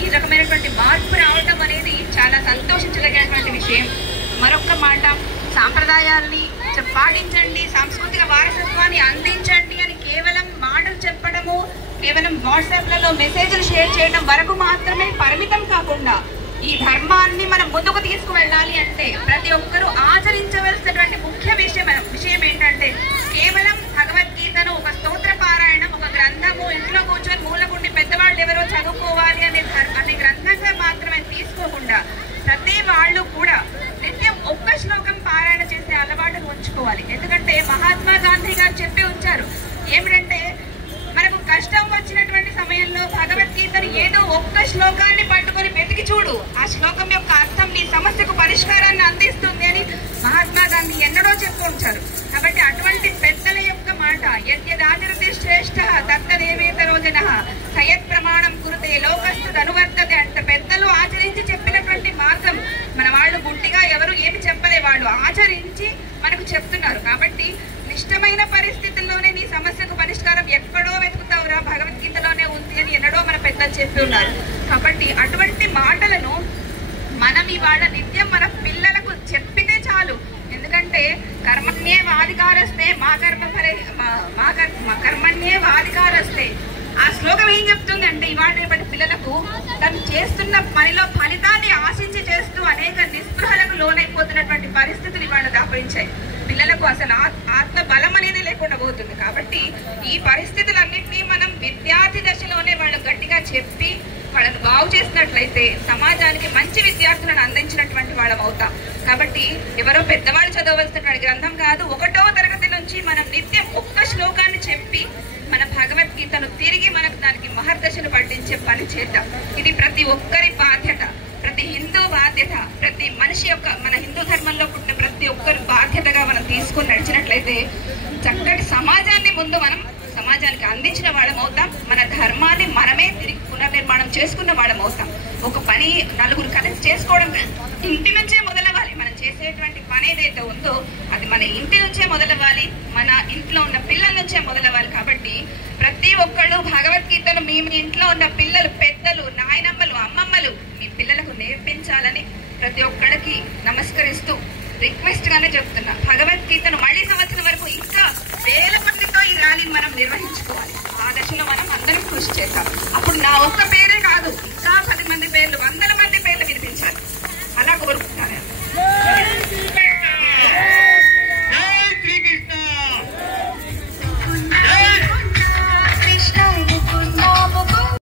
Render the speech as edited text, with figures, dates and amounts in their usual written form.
ఈ రకమైనటువంటి మార్పు రావడం అనేది చాలా సంతోషించదగినటువంటి విషయం. మరొక మాట, సాంప్రదాయాల్ని పాటించండి, సాంస్కృతిక వారసత్వాన్ని అందించండి అని కేవలం మాటలు చెప్పడము, కేవలం వాట్సాప్లలో మెసేజ్లు షేర్ చేయడం వరకు మాత్రమే పరిమితం కాకుండా ఈ ధర్మాన్ని మనం ముందుకు తీసుకువెళ్ళాలి అంటే ప్రతి ఒక్కరూ ఆచరించవలసినటువంటి ముఖ్య విషయం ఏంటంటే కేవలం భగవద్గీతను ఒక స్తోత్ర పారాయణం, ఒక గ్రంథము ఇంట్లో కూర్చొని మూలకుండి పెద్దవాళ్ళు ఎవరో చదువుకోవాలి అనే గ్రంథంగా మాత్రమే తీసుకోకుండా ప్రతి వాళ్ళు కూడా నిత్యం ఒక్క శ్లోకం పారాయణ చేసే అలవాటును ఉంచుకోవాలి. ఎందుకంటే మహాత్మా గాంధీ గారు చెప్పి ఉంచారు ఏమిటంటే, మనకు కష్టం వచ్చినటువంటి సమయంలో భగవద్గీతను ఏదో ఒక్క శ్లోకాన్ని పట్టుకొని వెతికి చూడు, ఆ శ్లోకం యొక్క అర్థం నీ సమస్యకు పరిష్కారాన్ని అందిస్తుంది అని మహాత్మా గాంధీ ఎన్నడో చెప్పి ఉంచారు. కాబట్టి అటువంటి పెద్దల యొక్క మాట యద్యదాచరతే శ్రేష్ఠ తత్తదేవేతరో జనః సయత్ ప్రమాణం కురుతే లోకస్తు అనువర్తతే అంటే పెద్దలు ఆచరించి చెప్పినటువంటి మార్గం మన వాళ్ళు గుడ్డిగా ఎవరు ఏమి చెప్పలే, వాళ్ళు ఆచరించి మనకు చెప్తున్నారు. కాబట్టి క్లిష్టమైన పరిస్థితుల్లోనే నీ సమస్యకు పరిష్కారం ఎక్కడో వెతుకుతావురా, భగవద్గీతలోనే ఉంది అని ఎన్నడో మన పెద్దలు చెప్పి ఉన్నారు. కాబట్టి అటువంటి మాటలను మనం ఇవాళ నిత్యం మన పిల్లలకు చెప్పితే చాలు. ఎందుకంటే కర్మణ్యే వాధికారస్తే మా కర్మణ్యే వాధికారస్తే ఆ శ్లోకం ఏం చెప్తుంది అంటే ఇవాళ రేపటి పిల్లలకు తను చేస్తున్న పనిలో ఫలితాన్ని ఆశించి చేస్తూ అనేక నిస్పృహలకు లోనైపోతున్నటువంటి పరిస్థితులు ఇవాళ దాపరించాయి. పిల్లలకు అసలు ఆత్మ బలం అనేది లేకుండా పోతుంది. కాబట్టి ఈ పరిస్థితులన్నింటినీ మనం విద్యార్థి దశలోనే వాళ్ళు గట్టిగా చెప్పి వాళ్ళను బాగు చేసినట్లయితే సమాజానికి మంచి విద్యార్థులను అందించినటువంటి వాళ్ళం అవుతాం. కాబట్టి ఎవరో పెద్దవాళ్ళు చదవలసినటువంటి గ్రంథం కాదు, 1వ తరగతి నుంచి మనం నిత్యం ఒక్క శ్లోకాన్ని చెప్పి మన భగవద్గీతను తిరిగి మనకు దానికి మహర్దశను పట్టించే పని చేద్దాం. ఇది ప్రతి ఒక్కరి బాధ్యత, ప్రతి హిందూ బాధ్యత, ప్రతి మనిషి యొక్క మన హిందూ ధర్మంలో పుట్టిన ప్రతి ఒక్కరి బాధ్యతగా మనం తీసుకుని నడిచినట్లయితే చక్కటి సమాజాన్ని ముందు మనం సమాజానికి అందించిన వాళ్ళం అవుతాం. మన ధర్మాన్ని మనమే తిరిగి పునర్నిర్మాణం చేసుకున్న వాళ్ళం అవుతాం. ఒక పని నలుగురు కలిసి చేసుకోవడం ఇంటి నుంచే మొదలవ్వాలి. మనం చేసేటువంటి పని ఏదైతే ఉందో అది మన ఇంటి నుంచే మొదలవ్వాలి, మన ఇంట్లో ఉన్న పిల్లల నుంచే మొదలవ్వాలి. కాబట్టి ప్రతి ఒక్కళ్ళు భగవద్గీతను మీ ఇంట్లో ఉన్న పిల్లలు, పెద్దలు, నాయనమ్మలు, అమ్మమ్మలు మీ పిల్లలకు నేర్పించాలని ప్రతి ఒక్కడికి నమస్కరిస్తూ రిక్వెస్ట్ గానే చెప్తున్నా. భగవద్గీతను మళ్ళీ సంవత్సరం వరకు ఇంకా వేల మందితో ఈ ర్యాలీని మనం నిర్వహించుకోవాలి. ఆ దశలో మనం అందరం కృషి చేద్దాం. అప్పుడు నా ఒక్క పేరే కాదు, ఇంకా 10 మంది పేర్లు, 100